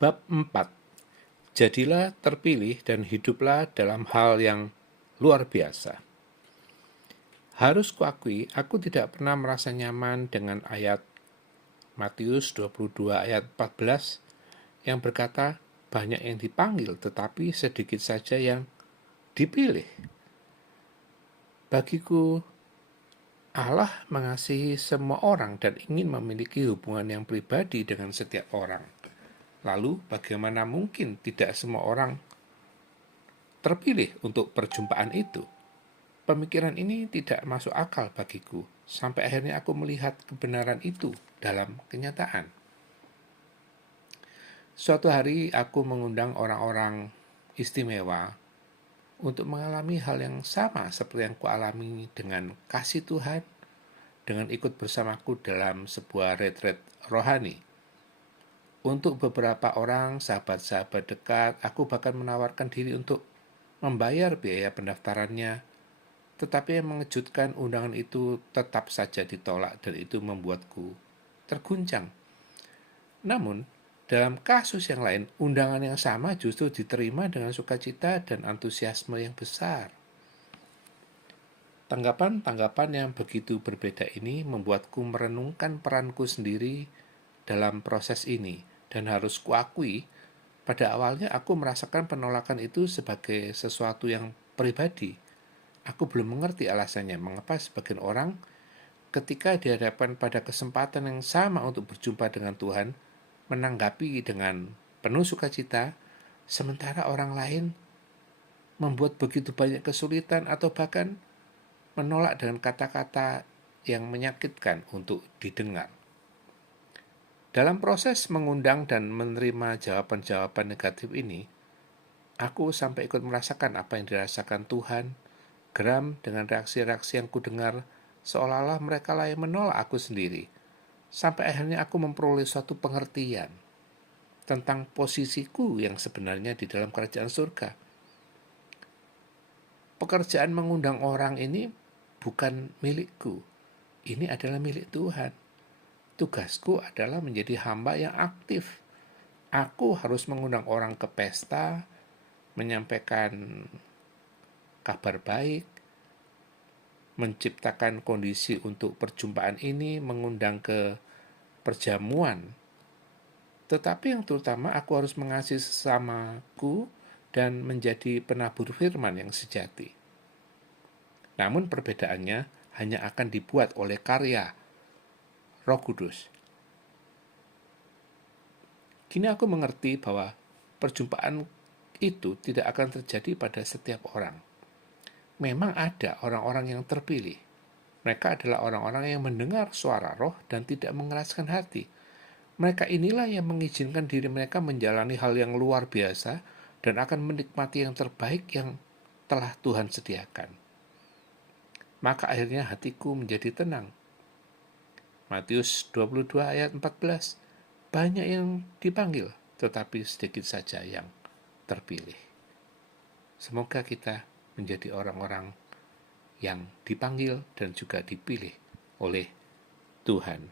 Bab 4. Jadilah terpilih dan hiduplah dalam hal yang luar biasa. Harus kuakui, aku tidak pernah merasa nyaman dengan ayat Matius 22 ayat 14 yang berkata, banyak yang dipanggil tetapi sedikit saja yang dipilih. Bagiku, Allah mengasihi semua orang dan ingin memiliki hubungan yang pribadi dengan setiap orang. Lalu bagaimana mungkin tidak semua orang terpilih untuk perjumpaan itu? Pemikiran ini tidak masuk akal bagiku, sampai akhirnya aku melihat kebenaran itu dalam kenyataan. Suatu hari aku mengundang orang-orang istimewa untuk mengalami hal yang sama seperti yang kualami dengan kasih Tuhan, dengan ikut bersamaku dalam sebuah retret rohani. Untuk beberapa orang, sahabat-sahabat dekat, aku bahkan menawarkan diri untuk membayar biaya pendaftarannya. Tetapi yang mengejutkan, undangan itu tetap saja ditolak dan itu membuatku terguncang. Namun, dalam kasus yang lain, undangan yang sama justru diterima dengan sukacita dan antusiasme yang besar. Tanggapan-tanggapan yang begitu berbeda ini membuatku merenungkan peranku sendiri dalam proses ini, dan harus kuakui, pada awalnya aku merasakan penolakan itu sebagai sesuatu yang pribadi. Aku belum mengerti alasannya mengapa sebagian orang ketika dihadapkan pada kesempatan yang sama untuk berjumpa dengan Tuhan, menanggapi dengan penuh sukacita, sementara orang lain membuat begitu banyak kesulitan atau bahkan menolak dengan kata-kata yang menyakitkan untuk didengar. Dalam proses mengundang dan menerima jawaban-jawaban negatif ini, aku sampai ikut merasakan apa yang dirasakan Tuhan, geram dengan reaksi-reaksi yang kudengar, seolah-olah mereka lah yang menolak aku sendiri. Sampai akhirnya aku memperoleh suatu pengertian tentang posisiku yang sebenarnya di dalam kerajaan surga. Pekerjaan mengundang orang ini bukan milikku. Ini adalah milik Tuhan. Tugasku adalah menjadi hamba yang aktif. Aku harus mengundang orang ke pesta, menyampaikan kabar baik, menciptakan kondisi untuk perjumpaan ini, mengundang ke perjamuan. Tetapi yang terutama aku harus mengasihi sesamaku dan menjadi penabur firman yang sejati. Namun perbedaannya hanya akan dibuat oleh karya Roh Kudus. Kini aku mengerti bahwa perjumpaan itu tidak akan terjadi pada setiap orang. Memang ada orang-orang yang terpilih. Mereka adalah orang-orang yang mendengar suara roh dan tidak mengeraskan hati. Mereka inilah yang mengizinkan diri mereka menjalani hal yang luar biasa dan akan menikmati yang terbaik yang telah Tuhan sediakan. Maka akhirnya hatiku menjadi tenang. Matius 22 ayat 14, banyak yang dipanggil, tetapi sedikit saja yang terpilih. Semoga kita menjadi orang-orang yang dipanggil dan juga dipilih oleh Tuhan.